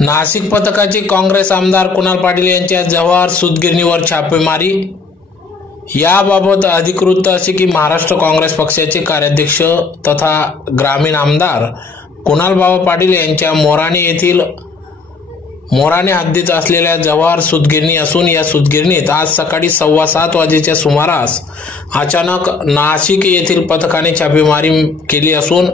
नाशिक पथकाची काँग्रेस आमदार कुणाल पाटील यांच्या जव्हार सूतगिरणीवर छापेमारी। याबाबत अधिकृत वृत्त असे की महाराष्ट्र काँग्रेस पक्षाचे कार्याध्यक्ष तथा ग्रामीण आमदार कुणाल बाबा पाटील यांच्या मोराणे हद्दीत असलेल्या जव्हार सूतगिरणी असून या सूतगिरणीत आज सकाळी 7:15 वाजेच्या सुमारास अचानक नाशिक येथील पथकाने छापेमारी केली असून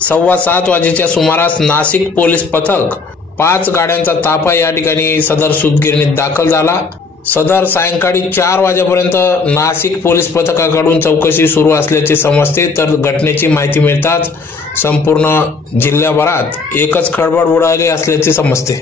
7:15 वाजेच्या सुमारास नाशिक पोलीस पथक 5 गाड्यांचा ताफा या ठिकाणी सदर सूतगिरणीत दाखल झाला। सदर सायंकाळी 4 वाजेपर्यंत नाशिक पोलीस पथकाकडून चौकशी सुरू असल्याचे समजते। तर घटनेची माहिती मिळताच संपूर्ण जिल्ह्याभरात एकच खळबळ उडाली असल्याचे समजते।